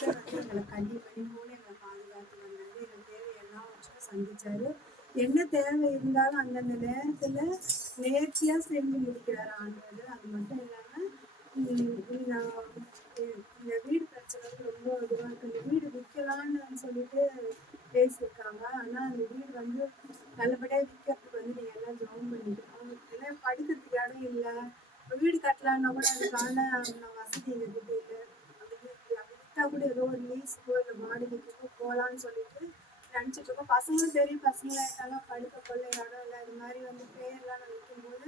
கர்த்தர் வந்து எங்களை கண்ணி பண்ணி போல எங்களை பாதுகாத்து வந்தாரு. எங்கள் தேவை எல்லா வச்சும் சந்திச்சாரு. என்ன தேவை இருந்தாலும் அந்தந்த நேரத்துல நேர்த்தியா செஞ்சு முடிக்கிறாரு ஆண்டவர். அது மட்டும் இல்லாம இந்த வீடு பிரச்சனை வந்து ரொம்ப இதுவாக இருக்கு. இந்த வீடு விற்கலான்னு சொல்லிட்டு பேசியிருக்காங்க. ஆனா அந்த வீடு வந்து நல்லபடியா விற்கிறதுக்கு வந்து நீங்க எல்லாம் ஜெபம் பண்ணிக்கணும். ஏன்னா படுக்கிறதுக்கு இடம் இல்லை. வீடு கட்டலான்னா கூட அதுக்கான வசதி எங்ககிட்ட இல்லை. அப்படி விற்றா கூட ஏதோ ஒரு லீஸுக்கோ இல்லை வாடகைக்கோ போகலான்னு சொல்லிட்டு நினச்சிட்டு இருக்கோம். பசங்களும் பெரிய பசங்களா இருக்காங்க, படுக்க கொள்ள இடம் இல்லை. இது மாதிரி வந்து பேர்லாம் நான் வைக்கும்போது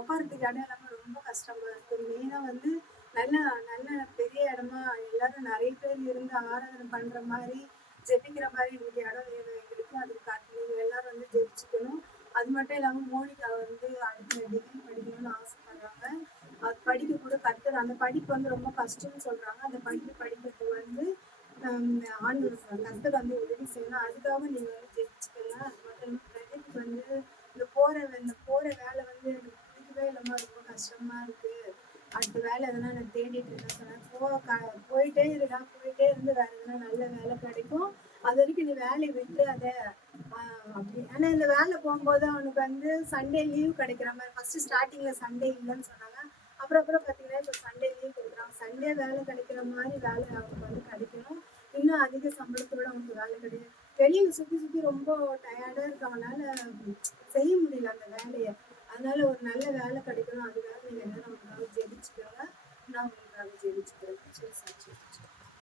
உட்காரத்துக்கு இடம் இல்லாமல் ரொம்ப கஷ்டமா இருக்கு. மெயினாக வந்து நல்ல நல்ல பெரிய இடமா எல்லாரும் நிறைய பேர் இருந்து ஆராதனை பண்ற மாதிரி ஜெபிக்கிற மாதிரி இன்னைக்கு இடம் வேணும் எங்களுக்கு. அதுக்கு நீங்க எல்லாரும் வந்து ஜெபிச்சுக்கணும். அது மட்டும் இல்லாம மோனிகா வந்து அடுத்த டிகிரி படிக்கணும்னு ஆசைப்படுறாங்க. அது படிக்க கூட கத்துற அந்த படிப்பு வந்து ரொம்ப கஷ்டம்னு சொல்றாங்க. அந்த படிப்பு படிக்கிறதுக்கு வந்து ஆண்டவர் கர்த்தர் வந்து உதவி செய்யணும். அதுக்காக நீங்க வந்து ஜெபிச்சுக்கோங்க. அது மட்டும் இல்லாம பிரதீப் வந்து இந்த போற வேலை வந்து எனக்கு பிடிக்கவே இல்லாம ரொம்ப கஷ்டமா இருக்கு. அடுத்த வேலை எதனா நான் தேடிட்டு இருக்கேன் சொன்னேன். போயிட்டே இருக்கா, போயிட்டே இருந்து வேற எதனா நல்ல வேலை கிடைக்கும். அது வரைக்கும் நீ வேலையை விட்டு அதை அப்படி. ஆனா இந்த வேலை போகும்போது அவனுக்கு வந்து சண்டே லீவ் கிடைக்கிற மாதிரி ஃபர்ஸ்ட் ஸ்டார்டிங்ல சண்டே இல்லைன்னு சொன்னாங்க. அப்புறம் பார்த்தீங்கன்னா இப்போ சண்டே லீவ் கொடுக்குறாங்க. சண்டே வேலை கிடைக்கிற மாதிரி வேலை அவனுக்கு வந்து கிடைக்கணும். இன்னும் அதிக சம்பளத்தோட அவனுக்கு வேலை கிடைக்கும். வெளியில சுத்தி ரொம்ப டயர்டா இருக்கு. அவனால செய்ய முடியல அந்த வேலையை. அதனால ஒரு நல்ல வேலை கிடைக்கணும். அது